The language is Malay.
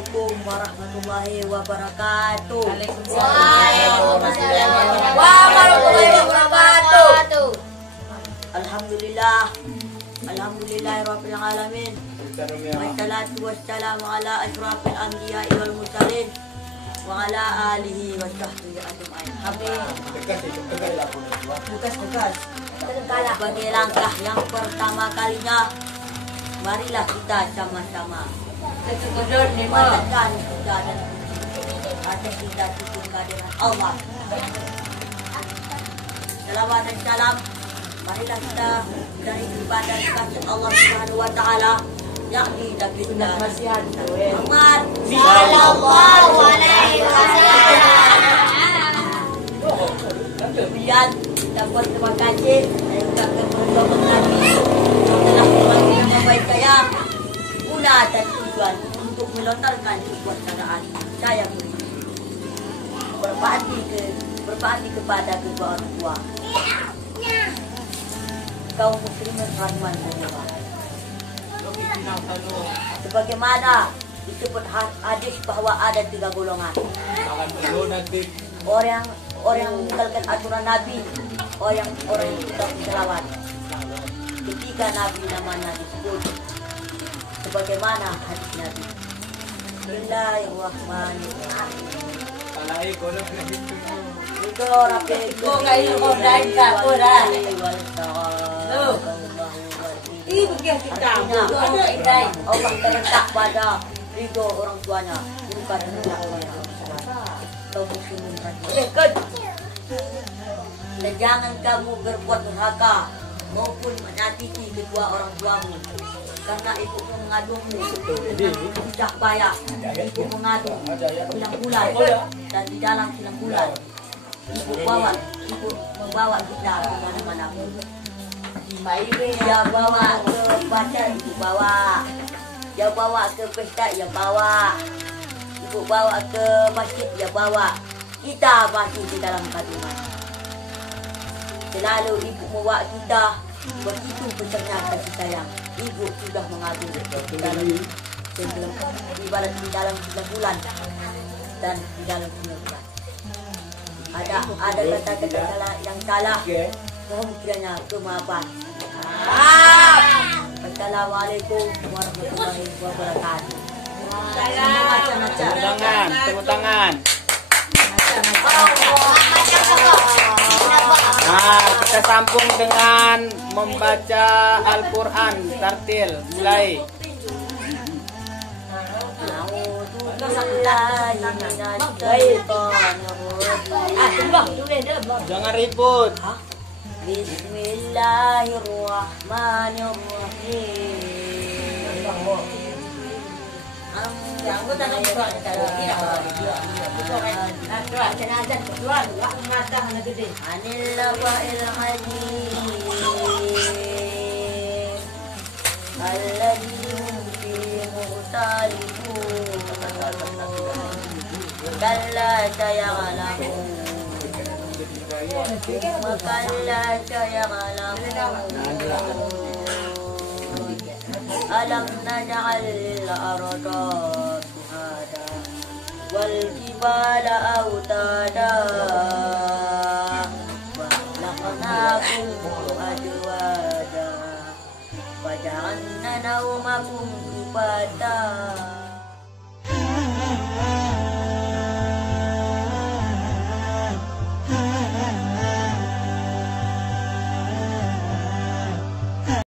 Assalamualaikum warahmatullahi wabarakatuh. Waalaikumsalam warahmatullahi wabarakatuh. Alhamdulillah. Alhamdulillahirabbil alamin. Wassalatu wassalamu ala asyrafil anbiya'i wal mursalin wa ala alihi wa sahbihi ajma'in. Tugas. Sebagai langkah yang pertama kalinya, marilah kita sama-sama memadatkan surga dan atas kita syukur kehadiran Allah. Salawat dan salam, marilah kita dari ibadah kasih Allah Subhanahu wa taala, yakni Nabi Muhammad sallallahu alaihi wasallam. Kemudian kita berterima kasih dan juga kepada Nabi yang telah membantu nama baik saya guna dan tujuan untuk melontarkan sebuah syariat saya berbakti kepada kedua orang tua, kaum muslimin rahman dan rahmat. Sebagaimana disebut hadis bahwa ada 3 golongan. Orang yang meninggalkan aturan Nabi, orang yang tidak selawat. Ketika Nabi namanya disebut sebagaimana hadis Nabi. Bismillahirrahmanirrahim. Itu rapi itu kayu online tak orang. Ibu kita Allah terletak pada ridho orang tuanya, bukan orang dan jangan kamu berbuat durhaka maupun menyakiti kedua orang tuamu, karena ibumu mengandungmu dengan susah payah. Ibu mengandung 9 bulan dan di dalam 9 bulan ibu membawa kita kemana-mana. Dia bawa ke pasar, ibu bawa. Dia bawa ke pesta, dia bawa. Ibu bawa ke masjid, dia bawa. Kita masih di dalam kandungan. Selalu ibu membawa kita, begitu besarnya kasih sayang. Ibu sudah mengandung ibarat di dalam 9 bulan dan di dalam 9 bulan. Ada kata-kata yang salah, mohon kiranya kemaafan. Assalamualaikum warahmatullahi wabarakatuh. Tepuk tangan. Nah, kita sambung dengan membaca Al-Quran. Tartil, mulai. Jangan ribut. Alam naj'al al-arda mihada wal jibala autada wa khalaqnakum azwaja wa ja'alna nawmakum subata.